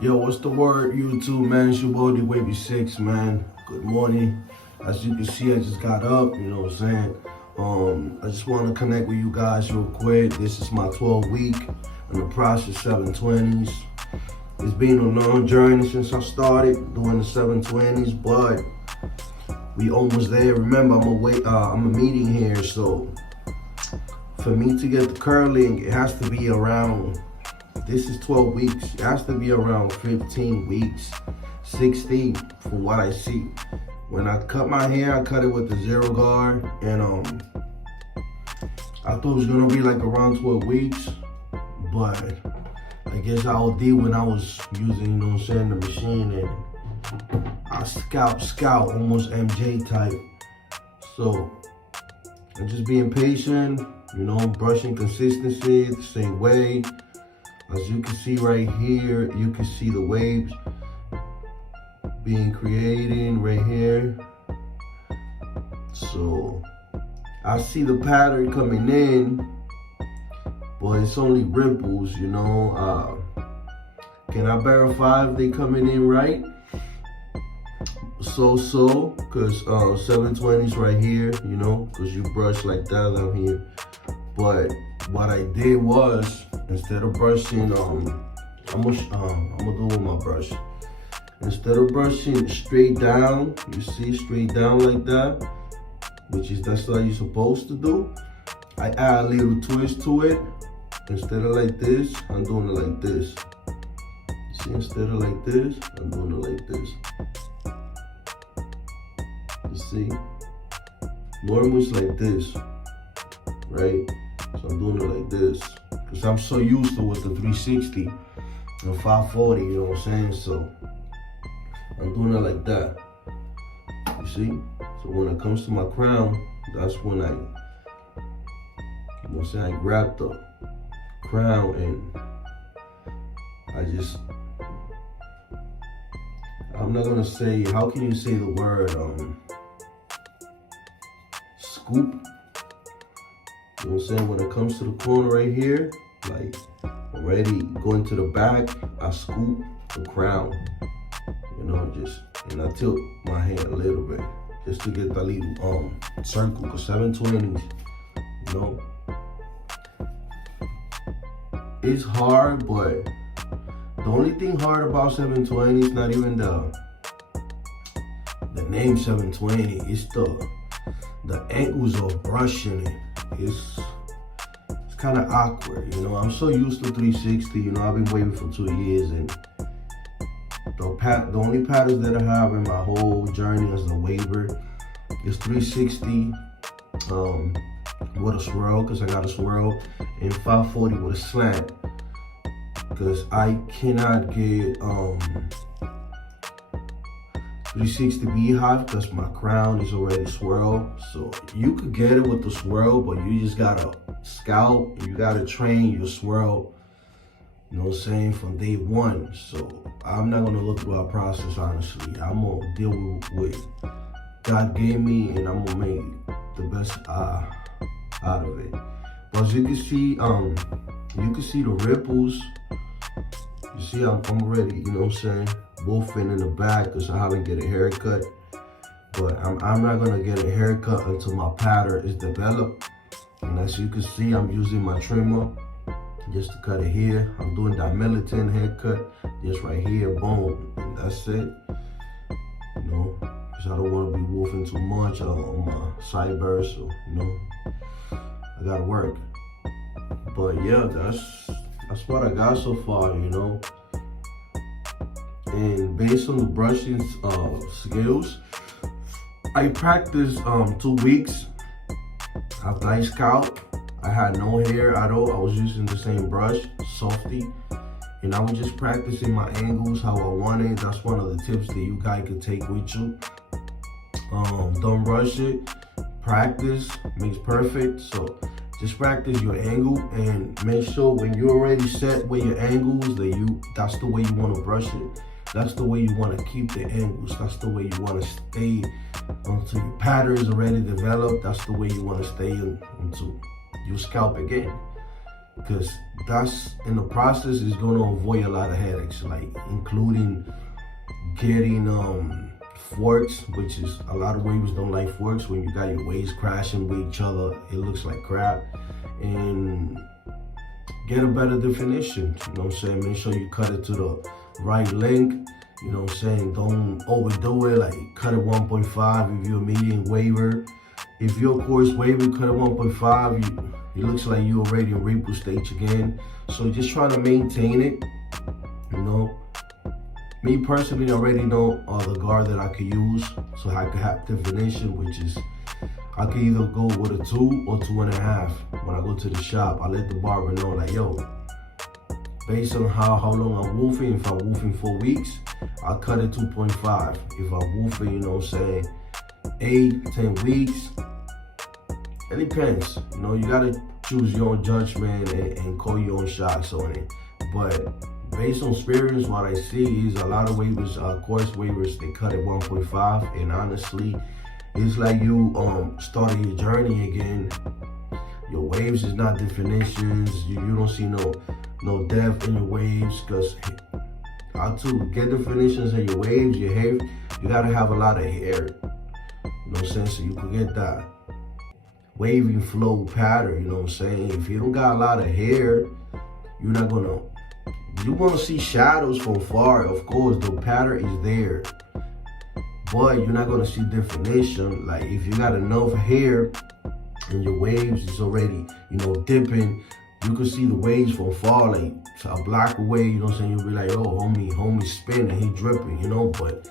Yo, what's the word, YouTube, man? It's your boy, the Wavy 6, man. Good morning. As you can see, I just got up, you know what I'm saying? I just want to connect with you guys real quick. This is my 12th week in the process 720s. It's been a long journey since I started doing the 720s, but we almost there. Remember, I'm a meeting here, so for me to get the curling, it has to be around, this is 12 weeks. It has to be around 15 weeks, 16 from what I see. When I cut my hair, I cut it with the zero guard, and I thought it was gonna be like around 12 weeks, but I guess I OD when I was using, you know what I'm saying, the machine, and I scout, almost MJ type. So I'm just being patient, you know, brushing consistency the same way. As you can see right here, you can see the waves being created right here. So I see the pattern coming in, but it's only ripples, you know. Can I verify if they coming in right? So, cause 720s right here, you know, cause you brush like that down here. But what I did was, instead of brushing, I'm gonna do with my brush. Instead of brushing straight down, you see, straight down like that, that's what you're supposed to do. I add a little twist to it. Instead of like this, I'm doing it like this. See, instead of like this, I'm doing it like this. You see? Normally it's like this, right? So I'm doing it like this. Because I'm so used to with the 360 and 540, you know what I'm saying? So I'm doing it like that. You see? So when it comes to my crown, that's when I, you know what I'm saying, I grab the crown and I'm not gonna say, how can you say the word scoop? You know what I'm saying? When it comes to the corner right here, like already going to the back, I scoop the crown. You know, and I tilt my hand a little bit just to get that little circle, because 720s, you know, it's hard, but the only thing hard about 720 is not even the name 720, it's the angles of brushing it. It's kind of awkward, you know. I'm so used to 360, you know. I've been waiting for 2 years, and the only patterns that I have in my whole journey as a waver is 360 with a swirl, because I got a swirl, and 540 with a slant, because I cannot get 360 beehive because my crown is already swirl. So you could get it with the swirl, but you just gotta scout, you gotta train your swirl, you know what I'm saying, from day one. So I'm not gonna look through our process, honestly. I'm gonna deal with what God gave me, and I'm gonna make the best out of it. But as you can see the ripples. You see, I'm ready, you know what I'm saying, wolfing in the back because I haven't get a haircut. But I'm not gonna get a haircut until my pattern is developed. And as you can see, I'm using my trimmer just to cut it here. I'm doing that militant haircut just right here, boom, and that's it. You know, because I don't want to be wolfing too much on my sideburns, so, you know, I gotta work. But yeah, that's what I got so far, you know. And based on the brushing skills, I practiced 2 weeks after I scout. I had no hair at all. I was using the same brush, Softy, and I was just practicing my angles how I wanted. That's one of the tips that you guys could take with you. Don't rush it. Practice makes perfect. So just practice your angle and make sure when you're already set with your angles that's the way you want to brush it. That's the way you want to keep the angles. That's the way you want to stay until your pattern is already developed. That's the way you want to stay until you scalp again. because that's in the process is going to avoid a lot of headaches, like including getting forks, which is a lot of wavers don't like forks. When you got your waves crashing with each other, it looks like crap. And get a better definition, you know what I'm saying? Make sure you cut it to the right length, you know what I'm saying? Don't overdo it, like cut it 1.5 if you're a medium waver. If you're a coarse waver, cut it 1.5, it looks like you're already in ripple stage again. So just trying to maintain it, you know. Me personally, I already know the guard that I could use, so I could have definition, which is I could either go with a 2 or 2.5. When I go to the shop, I let the barber know, like, yo, based on how long I'm woofing, if I'm woofing 4 weeks, I'll cut it 2.5. If I'm woofing, you know what I'm saying, 8, 10 weeks, it depends. You know, you gotta choose your own judgment and call your own shots on it. But based on experience, what I see is a lot of waivers, coarse waivers, they cut at 1.5, and honestly, it's like you starting your journey again. Your waves is not definitions. You don't see no depth in your waves, because how to get definitions in your waves, your hair, you gotta have a lot of hair. You know what I'm saying? So you can get that wavy flow pattern. You know what I'm saying? If you don't got a lot of hair, you're not gonna. You want to see shadows from far, of course, the pattern is there. But you're not going to see definition. Like if you got enough hair and your waves is already, you know, dipping, you can see the waves from far, like a block away, you know what I'm saying? You'll be like, oh, homie's spinning, he dripping, you know? But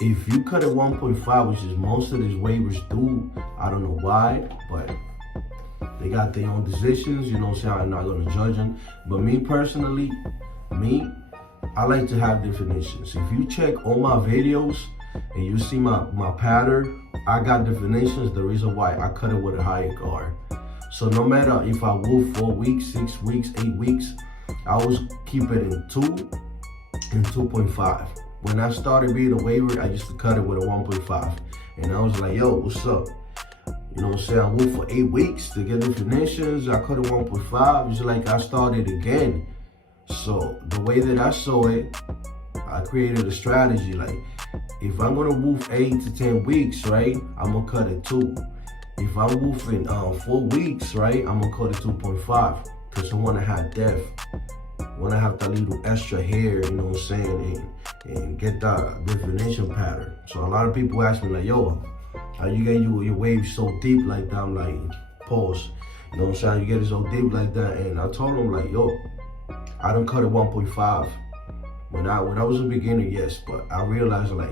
if you cut at 1.5, which is most of these waivers do, I don't know why, but they got their own decisions, you know what I'm saying? I'm not going to judge them. But me personally, I like to have definitions. If you check all my videos and you see my pattern, I got definitions. The reason why I cut it with a higher guard. So no matter if I woof 4 weeks, 6 weeks, 8 weeks, I always keep it in 2 and 2.5. When I started being a waver, I used to cut it with a 1.5. And I was like, yo, what's up? You know what I'm saying? I woof for 8 weeks to get definitions. I cut it 1.5. It's like I started again. So the way that I saw it, I created a strategy. Like if I'm gonna woof 8 to 10 weeks, right, I'm gonna cut it 2. If I'm woofing 4 weeks, right, I'm gonna cut it 2.5, because I wanna have depth. I wanna have that little extra hair, you know what I'm saying, and get that definition pattern. So a lot of people ask me like, yo, how you get your waves so deep like that? I'm like, pause. You know what I'm saying? You get it so deep like that, and I told them like, yo, I don't cut it 1.5. When I was a beginner, yes, but I realized like,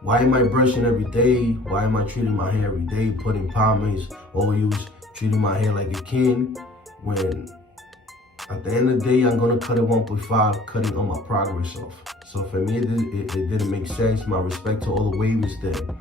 why am I brushing every day? Why am I treating my hair every day, putting pomades, oils, treating my hair like a king? When at the end of the day, I'm gonna cut it 1.5, cutting all my progress off. So for me, it didn't make sense. My respect to all the wavers that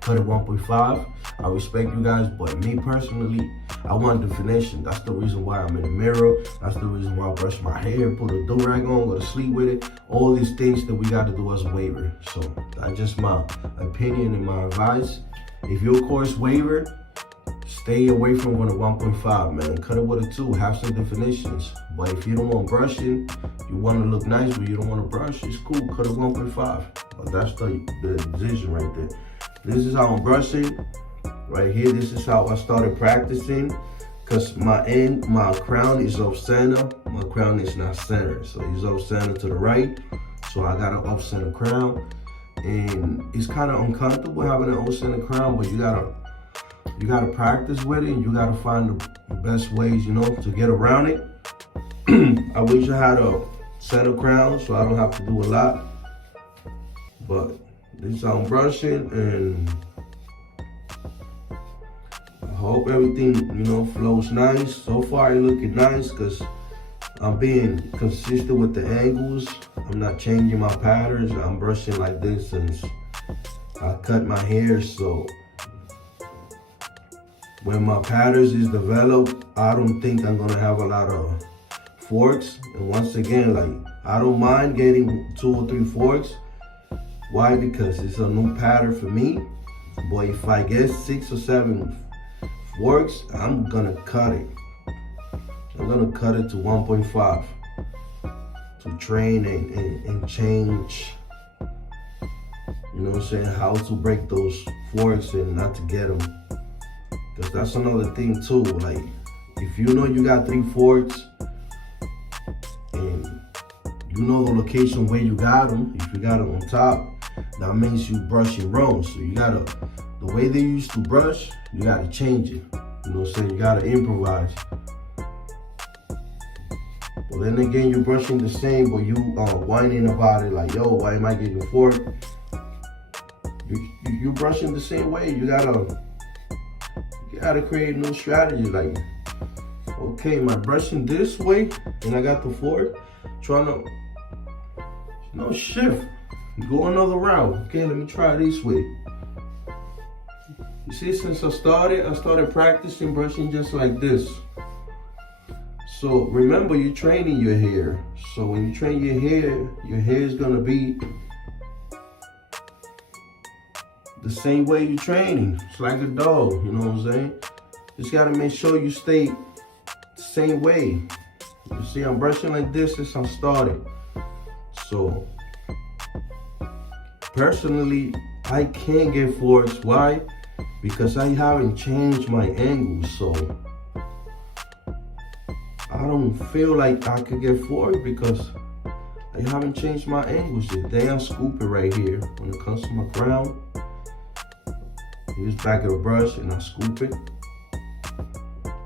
cut it 1.5. I respect you guys, but me personally, I want definition. That's the reason why I'm in the mirror. That's the reason why I brush my hair, put a do-rag on, go to sleep with it. All these things that we got to do as a waver. So that's just my opinion and my advice. If you're a coarse waver, stay away from with a 1.5, man. Cut it with a 2, have some definitions. But if you don't want brushing, you want to look nice, but you don't want to brush, it's cool, cut it 1.5. But that's the decision right there. This is how I'm brushing. Right here, this is how I started practicing. Because my crown is off center. My crown is not center. So it's off center to the right. So I got an off center crown. And it's kind of uncomfortable having an off center crown, but you gotta practice with it, and you gotta find the best ways, you know, to get around it. I wish I had a center crown so I don't have to do a lot. But this is how I'm brushing, and I hope everything, you know, flows nice. So far it's looking nice because I'm being consistent with the angles. I'm not changing my patterns. I'm brushing like this since I cut my hair. So when my patterns is developed, I don't think I'm gonna have a lot of forks. And once again, like, I don't mind getting 2 or 3 forks. Why? Because it's a new pattern for me. But if I get 6 or 7 forks, I'm gonna cut it. I'm gonna cut it to 1.5 to train and change, you know what I'm saying, how to break those forks and not to get them. Because that's another thing too, like if you know you got 3 forks and you know the location where you got them, if you got them on top, that means you brushing wrong. So you gotta, the way they used to brush, you gotta change it. You know what I'm saying? You gotta improvise. But then again, you're brushing the same, but you whining about it like, yo, why am I getting fork? You brushing the same way. You gotta create new strategy. Like, okay, am I brushing this way and I got the fork? Trying to, no, shift. Go another route. Okay, let me try this way. You see, since I started practicing brushing just like this. So remember, you're training your hair. So when you train your hair is gonna be the same way you're training. It's like a dog, you know what I'm saying? Just gotta make sure you stay the same way. You see, I'm brushing like this since I started. So personally, I can't get forks. Why? Because I haven't changed my angles. So I don't feel like I could get forks because I haven't changed my angles yet. Then I scoop it right here. When it comes to my crown, use back of the brush and I scoop it.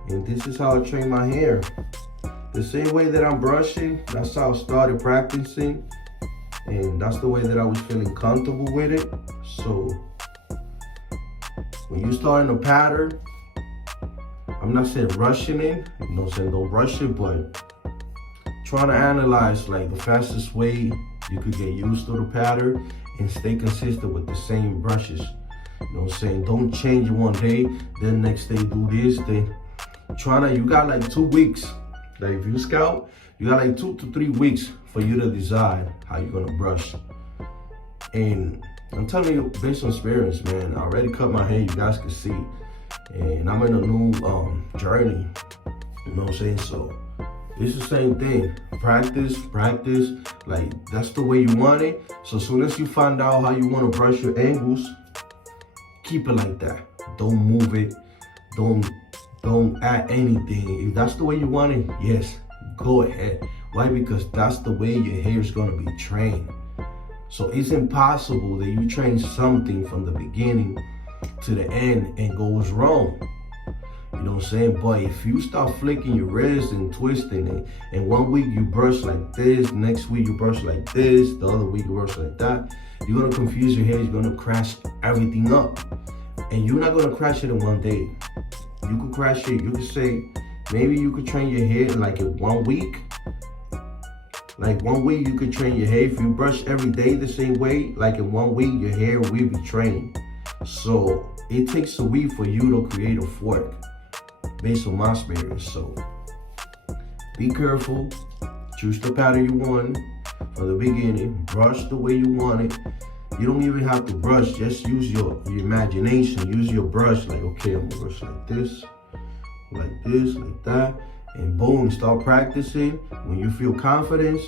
And this is how I train my hair. The same way that I'm brushing, that's how I started practicing. And that's the way that I was feeling comfortable with it. So when you start in a pattern, I'm not saying rushing it, you know what I'm saying, don't rush it, but trying to analyze like the fastest way you could get used to the pattern and stay consistent with the same brushes. You know what I'm saying? Don't change it one day, then next day do this, then you got like 2 weeks. Like if you scout, you got like 2 to 3 weeks for you to decide how you're gonna brush. And I'm telling you, based on experience, man, I already cut my hair, you guys can see. And I'm in a new journey, you know what I'm saying? So it's the same thing. Practice, like that's the way you want it. So as soon as you find out how you wanna brush your angles, keep it like that. Don't move it, don't add anything. If that's the way you want it, yes, go ahead. Why? Because that's the way your hair is gonna be trained. So it's impossible that you train something from the beginning to the end and goes wrong. You know what I'm saying? But if you start flicking your wrist and twisting it, and 1 week you brush like this, next week you brush like this, the other week you brush like that, you're gonna confuse your hair, you're gonna crash everything up. And you're not gonna crash it in 1 day. You could crash it, you could say, maybe you could train your hair like in 1 week. Like 1 week you could train your hair. If you brush every day the same way, like in 1 week, your hair will be trained. So it takes a week for you to create a fork based on my experience. So be careful, choose the pattern you want from the beginning, brush the way you want it. You don't even have to brush, just use your imagination, use your brush. Like, okay, I'm gonna brush like this, like that. And boom, start practicing. When you feel confidence,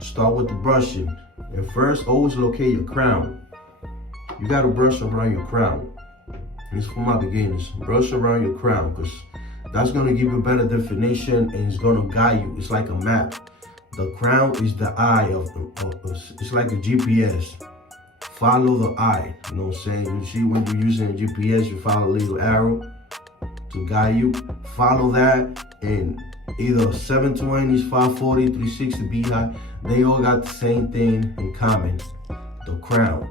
start with the brushing. And first, always locate your crown. You gotta brush around your crown. It's for my beginners. Brush around your crown, because that's gonna give you better definition and it's gonna guide you. It's like a map. The crown is the eye it's like a GPS. Follow the eye, you know what I'm saying? You see when you're using a GPS, you follow a little arrow to guide you. Follow that, and either 720s, 540, 360 Beehive, they all got the same thing in common, the crown.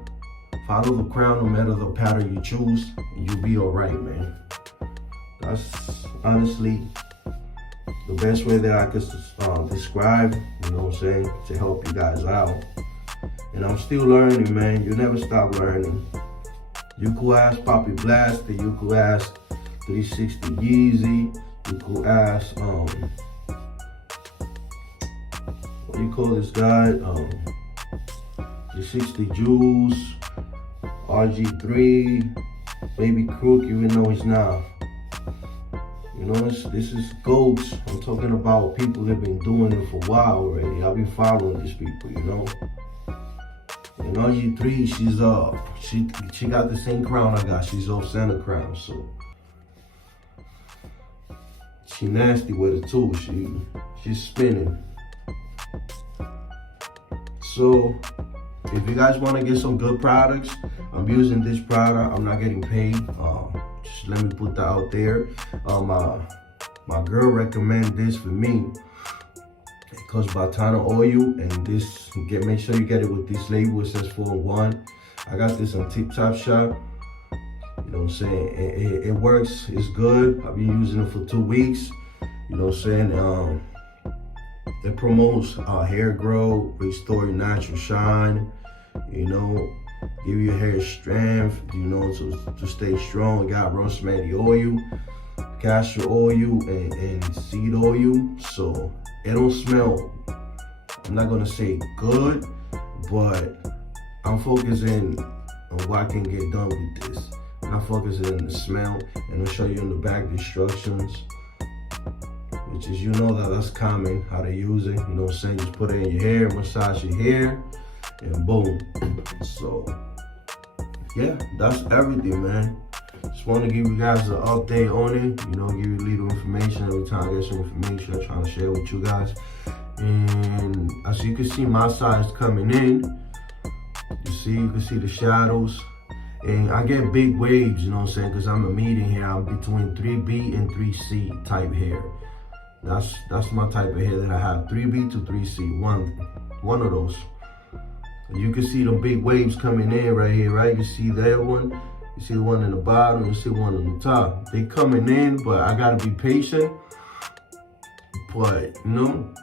Follow the crown no matter the pattern you choose, and you'll be all right, man. That's honestly the best way that I could describe, you know what I'm saying, to help you guys out. And I'm still learning, man. You never stop learning. You could ask Poppy Blaster, you could ask 360 Yeezy, you could ask what do you call this guy? 360 Juice, RG3, Baby Crook, even though he's not You know, this is goats. I'm talking about people that have been doing it for a while already. I've been following these people, you know. And RG3, she got the same crown I got. She's off center crown, so she nasty with it too. She's spinning. So if you guys want to get some good products, I'm using this product. I'm not getting paid. Just let me put that out there. My girl recommended this for me. It comes by Tana Oil, and this make sure you get it with this label. It says 4-in-1. I got this on TikTok Shop. You know what I'm saying? It works. It's good. I've been using it for 2 weeks. You know what I'm saying? It promotes hair growth, restore your natural shine. You know, give your hair strength. You know, to stay strong. It got rosemary oil, castor oil, and seed oil. So it don't smell, I'm not gonna say good, but I'm focusing on what I can get done with this. I'm not focusing on the smell, and I'll show you in the back the instructions, which is, you know, that's common, how to use it. You know what I'm saying? Just put it in your hair, massage your hair, and boom. So, yeah, that's everything, man. Just want to give you guys an update on it, you know, give you little information. Every time I get some information, I'm trying to share with you guys. And as you can see, my side's coming in. You can see the shadows. And I get big waves, you know what I'm saying, because I'm a medium here. I'm between 3B and 3C type hair. That's my type of hair that I have, 3B to 3C, one of those. You can see the big waves coming in right here, right? You see that one? You see the one in the bottom, you see one on the top. They coming in, but I gotta be patient. But, you know,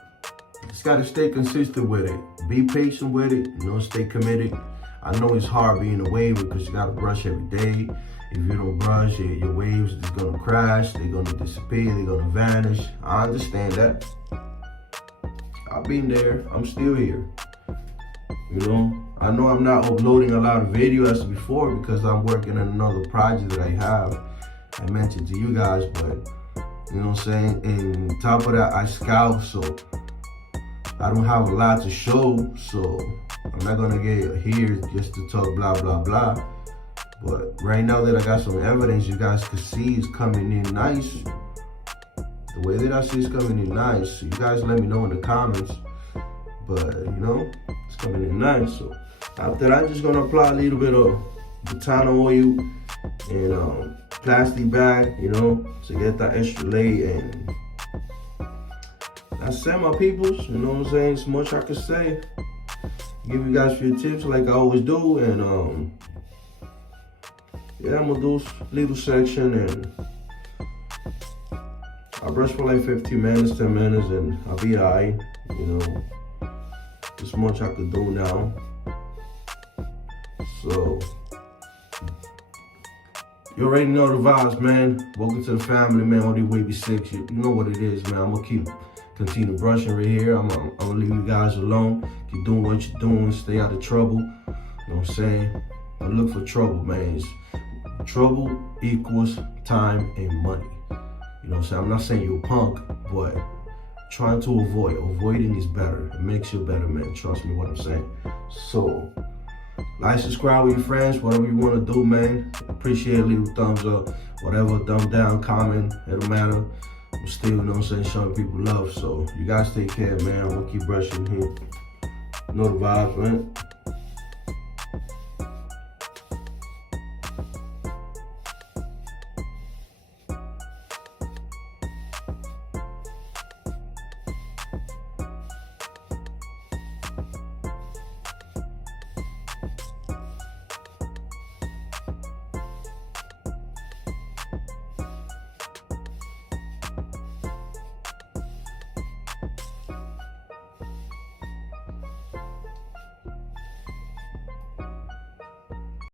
just gotta stay consistent with it. Be patient with it, you know, stay committed. I know it's hard being a waver because you gotta brush every day. If you don't brush, your waves is gonna crash, they're gonna disappear, they're gonna vanish. I understand that. I've been there, I'm still here. You know I'm not uploading a lot of videos as before because I'm working on another project that I have. I mentioned to you guys, but you know what I'm saying? And on top of that, I scout, so I don't have a lot to show, so I'm not gonna get here just to talk blah, blah, blah. But right now that I got some evidence, you guys can see it's coming in nice. The way that I see it's coming in nice. So you guys let me know in the comments. But you know, it's coming in nice. So after that, I'm just gonna apply a little bit of Botana oil and plastic bag, you know, to get that extra lay. And that's it, my peoples. You know what I'm saying? So much I can say. Give you guys a few tips like I always do, and yeah, I'm gonna do a little section, and I'll brush for like 15 minutes, 10 minutes, and I'll be alright. You know, this much I could do now. So, you already know the vibes, man. Welcome to the family, man. On the Wavy 6, you know what it is, man. I'm gonna continue brushing right here. I'm gonna leave you guys alone. Keep doing what you're doing. Stay out of trouble. You know what I'm saying? Don't look for trouble, man. Trouble equals time and money. You know what I'm saying? I'm not saying you're a punk, but trying to avoiding is better. It makes you a better man. Trust me what I'm saying. So, like, subscribe with your friends, whatever you want to do, man. Appreciate it. Leave a thumbs up, whatever, thumb down, comment, it don't matter. I'm still, you know what I'm saying, showing people love. So, you guys take care, man. We'll keep brushing here. You know the vibes, man.